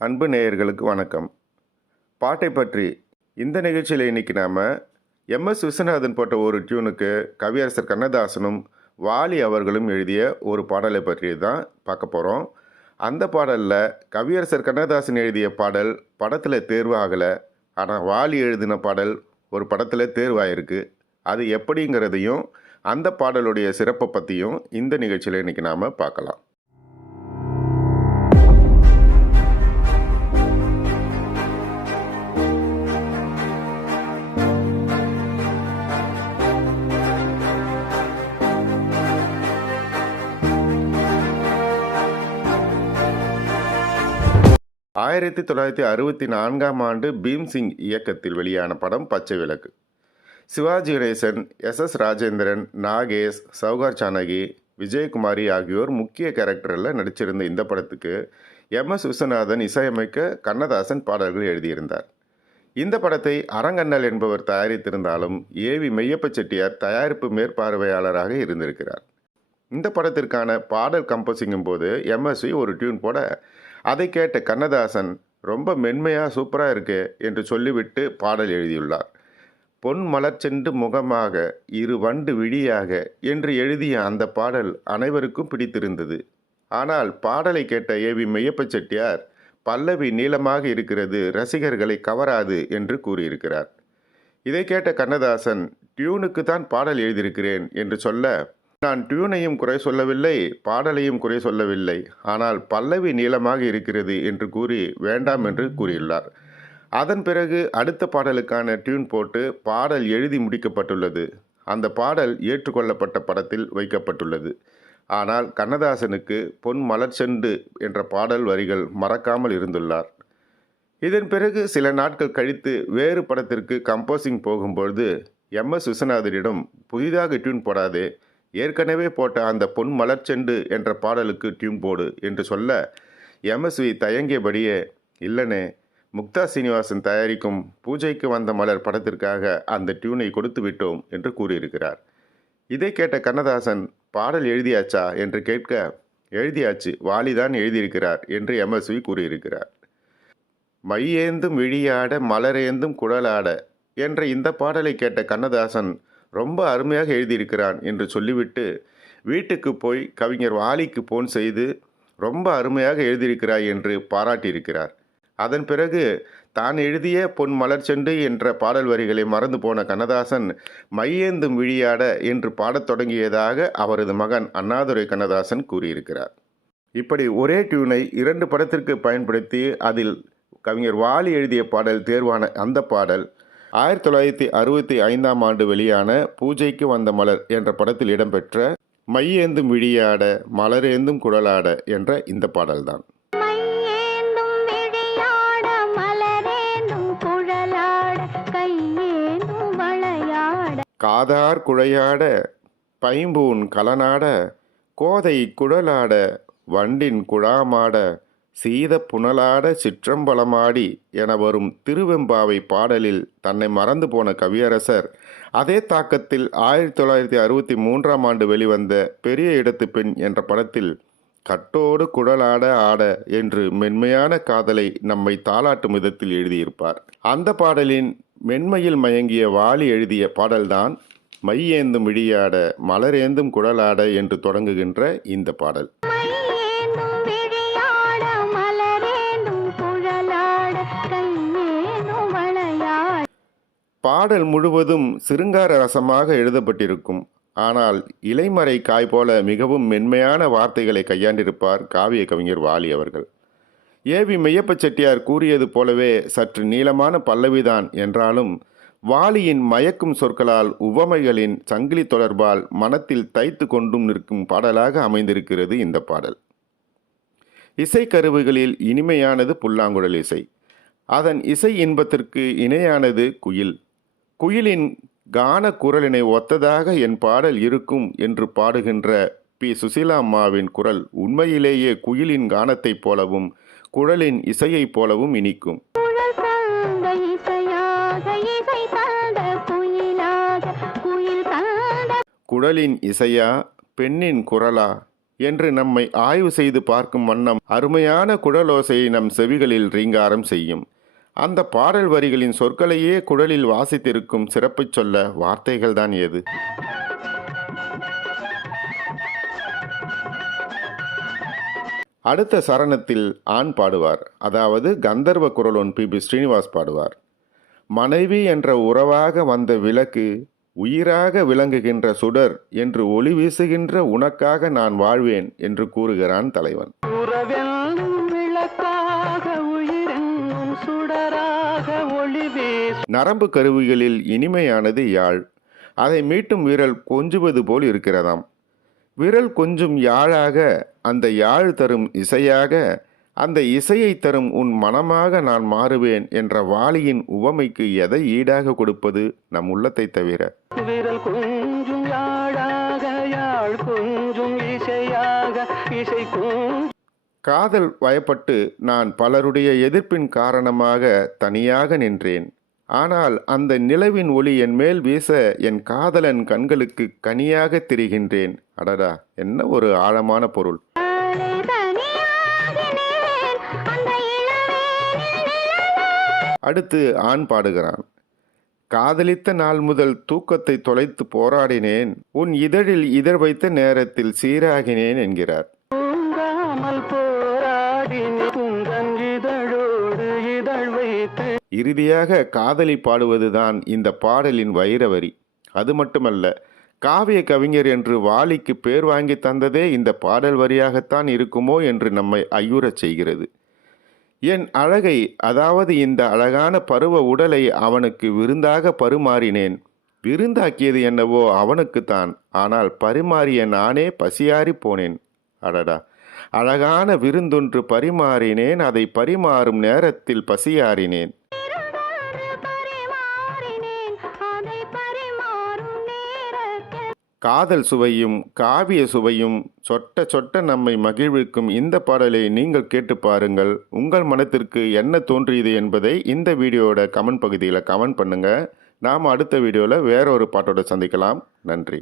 அன்பு நேயர்களுக்கு வணக்கம். பாட்டை பற்றி இந்த நிகழ்ச்சியில் இன்னைக்கு நாம் எம்எஸ் விஸ்வநாதன் போட்ட ஒரு டியூனுக்கு கவியரசர் கண்ணதாசனும் வாலி அவர்களும் எழுதிய ஒரு பாடலை பற்றி தான் பார்க்க போகிறோம். அந்த பாடலில் கவியரசர் கண்ணதாசன் எழுதிய பாடல் படத்தில் தேர்வு ஆகலை, ஆனால் வாலி எழுதின பாடல் ஒரு படத்தில் தேர்வாயிருக்கு. அது எப்படிங்கிறதையும் அந்த பாடலுடைய சிறப்பை பற்றியும் இந்த நிகழ்ச்சியில் இன்னைக்கு நாம் பார்க்கலாம். ஆயிரத்தி 1964 ஆண்டு பீம்சிங் இயக்கத்தில் வெளியான படம் பச்சை விளக்கு. சிவாஜி கணேசன், எஸ் ராஜேந்திரன், நாகேஷ், சௌகார் சானகி, விஜயகுமாரி ஆகியோர் முக்கிய கேரக்டரில் நடிச்சிருந்த இந்த படத்துக்கு எம்எஸ் விஸ்வநாதன் இசையமைக்க கண்ணதாசன் பாடல்கள் எழுதியிருந்தார். இந்த படத்தை அரங்கண்ணல் என்பவர் தயாரித்திருந்தாலும் ஏவி மெய்யப்ப செட்டியார் தயாரிப்பு மேற்பார்வையாளராக இருந்திருக்கிறார். இந்த படத்திற்கான பாடல் கம்போசிங்கும் போது எம்எஸ்வி ஒரு டியூன் போட அதை கேட்ட கண்ணதாசன் ரொம்ப மென்மையாக சூப்பராக இருக்கு என்று சொல்லிவிட்டு பாடல் எழுதியுள்ளார். பொன் மலர்ச்செண்டு முகமாக இரு வண்டு விழியாக என்று எழுதிய அந்த பாடல் அனைவருக்கும் பிடித்திருந்தது. ஆனால் பாடலை கேட்ட ஏவி மெய்யப்ப செட்டியார் பல்லவி நீளமாக இருக்கிறது, ரசிகர்களை கவராது என்று கூறியிருக்கிறார். இதை கேட்ட கண்ணதாசன் டியூனுக்கு தான் பாடல் எழுதியிருக்கிறேன் என்று சொல்ல, நான் டியூனையும் குறை சொல்லவில்லை, பாடலையும் குறை சொல்லவில்லை, ஆனால் பல்லவி நீளமாக இருக்கிறது என்று கூறி வேண்டாம் என்று கூறியுள்ளார். அதன் பிறகு அடுத்த பாடலுக்கான டியூன் போட்டு பாடல் எழுதி முடிக்கப்பட்டுள்ளது. அந்த பாடல் ஏற்றுக்கொள்ளப்பட்ட படத்தில் வைக்கப்பட்டுள்ளது. ஆனால் கண்ணதாசனுக்கு பொன் மலர்ச்செண்டு என்ற பாடல் வரிகள் மறக்காமல் இருந்துள்ளார். இதன் பிறகு சில நாட்கள் கழித்து வேறு படத்திற்கு கம்போசிங் போகும்பொழுது எம்எஸ் விஸ்வநாதனிடம் புதிதாக டியூன் போடாதே, ஏற்கனவே போட்ட அந்த பொன் மலர்ச்செண்டு என்ற பாடலுக்கு டியூன் போடு என்று சொல்ல, எம்எஸ்வி தயங்கியபடியே இல்லனே, முக்தா சீனிவாசன் தயாரிக்கும் பூஜைக்கு வந்த மலர் படத்திற்காக அந்த டியூனை கொடுத்து விட்டோம் என்று கூறியிருக்கிறார். இதை கேட்ட கண்ணதாசன் பாடல் எழுதியாச்சா என்று கேட்க, எழுதியாச்சு, வாலிதான் எழுதியிருக்கிறார் என்று எம்எஸ்வி கூறியிருக்கிறார். மையேந்தும் விழியாட மலரேந்தும் குழலாட என்ற இந்த பாடலை கேட்ட கண்ணதாசன் ரொம்ப அருமையாக எழுதியிருக்கிறான் என்று சொல்லிவிட்டு வீட்டுக்கு போய் கவிஞர் வாலிக்கு போன் செய்து ரொம்ப அருமையாக எழுதியிருக்கிறாய் என்று பாராட்டியிருக்கிறார். அதன் பிறகு தான் எழுதிய பொன் மலர்ச்செண்டு என்ற பாடல் வரிகளை மறந்து போன கண்ணதாசன் மையேந்தும் விழியாட என்று பாடத் தொடங்கியதாக அவரது மகன் அண்ணாதுரை கண்ணதாசன் கூறியிருக்கிறார். இப்படி ஒரே டியூனை 2 படத்திற்கு பயன்படுத்தி அதில் கவிஞர் வாலி எழுதிய பாடல் தேர்வான அந்த பாடல் 1965 ஆண்டு வெளியான பூஜைக்கு வந்த மலர் என்ற படத்தில் இடம்பெற்ற மையேந்தும் விழியாட மலரேந்தும் குழலாட என்ற இந்த பாடல்தான். காதார் குழையாட பைம்பூன் கலனாட கோதை குழலாட வண்டின் குழாமாட சீத புனலாட சிற்றம்பலமாடி என வரும் திருவெம்பாவை பாடலில் தன்னை மறந்து போன கவியரசர் அதே தாக்கத்தில் 1963 ஆண்டு வெளிவந்த பெரிய இடத்து பெண் என்ற படத்தில் கட்டோடு குழலாட ஆட என்று மென்மையான காதலை நம்மை தாளாட்டும் விதத்தில் எழுதியிருப்பார். அந்த பாடலின் மென்மையில் மயங்கிய வாலி எழுதிய பாடல்தான் மையேந்தும் விழியாட மலரேந்தும் குழலாட என்று தொடங்குகின்ற இந்த பாடல். பாடல் முழுவதும் சிருங்கார ரசமாக எழுதப்பட்டிருக்கும். ஆனால் இலைமறை காய் போல மிகவும் மென்மையான வார்த்தைகளை கையாண்டிருப்பார் காவிய கவிஞர் வாலி அவர்கள். ஏவி மெய்யப்ப செட்டியார் கூறியது போலவே சற்று நீளமான பல்லவிதான் என்றாலும் வாலியின் மயக்கும் சொற்களால் உவமைகளின் சங்கிலி தொடர்பால் மனத்தில் தைத்து கொண்டும் நிற்கும் பாடலாக அமைந்திருக்கிறது இந்த பாடல். இசைக்கருவிகளில் இனிமையானது புல்லாங்குழல் இசை. அதன் இசை இன்பத்திற்கு இணையானது குயில். குயிலின் கான குரலினை ஒத்ததாக என் பாடல் இருக்கும் என்று பாடுகின்ற பி. சுசீலா அம்மாவின் குரல் உண்மையிலேயே குயிலின் கானத்தைப் போலவும் குழலின் இசையைப் போலவும் இனிக்கும். குழலின் இசையா, பெண்ணின் குரலா என்று நம்மை ஆய்வு செய்து பார்க்கும் வண்ணம் அருமையான குழலோசையை நம் செவிகளில் ரீங்காரம் செய்யும். அந்த பாடல் வரிகளின் சொற்களையே குழலில் வாசித்திருக்கும் சிறப்பு சொல்ல வார்த்தைகள்தான் ஏது? அடுத்த சரணத்தில் ஆண் பாடுவார். அதாவது கந்தர்வ குரலோன் பி.பி. ஸ்ரீனிவாஸ் பாடுவார். மனைவி என்ற உறவாக வந்த விளக்கு, உயிராக விளங்குகின்ற சுடர் என்று ஒளி வீசுகின்ற உனக்காக நான் வாழ்வேன் என்று கூறுகிறான் தலைவன். நரம்பு கருவிகளில் இனிமையானது யாழ். அதை மீட்டும் விரல் கொஞ்சுவது போல் இருக்கிறதாம். விரல் கொஞ்சும் யாழாக, அந்த யாழ் தரும் இசையாக, அந்த இசையை தரும் உன் மனமாக நான் மாறுவேன் என்ற வாலியின் உவமைக்கு எதை ஈடாக கொடுப்பது நம் உள்ளத்தை தவிர? விரல் கொஞ்சும் யாழாக, யாழ் கொஞ்சும் இசையாக, இசை காதல் வயப்பட்டு நான் பலருடைய எதிர்ப்பின் காரணமாக தனியாக நின்றேன். ஆனால் அந்த நிலவின் ஒளி என் மேல் வீச என் காதலன் கண்களுக்கு கனியாக திரிகின்றேன். அடடா, என்ன ஒரு ஆழமான பொருள்! அடுத்து ஆண் பாடுகிறான். காதலித்த நாள் முதல் தூக்கத்தை தொலைத்து போராடினேன், உன் இதழில் இதழ் வைத்த நேரத்தில் சீராகினேன் என்கிறார். இறுதியாக காதலி பாடுவதுதான் இந்த பாடலின் வைரவரி. அது மட்டுமல்ல, காவிய கவிஞர் என்று வாலிக்கு பேர் வாங்கி தந்ததே இந்த பாடல் வரியாகத்தான் இருக்குமோ என்று நம்மை ஐயுறச் செய்கிறது. என் அழகை, அதாவது இந்த அழகான பருவ உடலை அவனுக்கு விருந்தாக பரிமாறினேன். விருந்தாக்கியது என்னவோ அவனுக்குத்தான், ஆனால் பரிமாறிய நானே பசியாறி போனேன். அடடா, அழகான விருந்தொன்று பரிமாறினேன், அதை பரிமாறும் நேரத்தில் பசியாறினேன். காதல் சுவையும் காவிய சுவையும் சொட்ட சொட்ட நம்மை மகிழ்விக்கும் இந்த பாடலை நீங்கள் கேட்டு பாருங்கள். உங்கள் மனத்திற்கு என்ன தோன்றியது என்பதை இந்த வீடியோட கமெண்ட் பகுதியில் கமெண்ட் பண்ணுங்கள். நாம் அடுத்த வீடியோவில் வேறொரு பாட்டோட சந்திக்கலாம். நன்றி.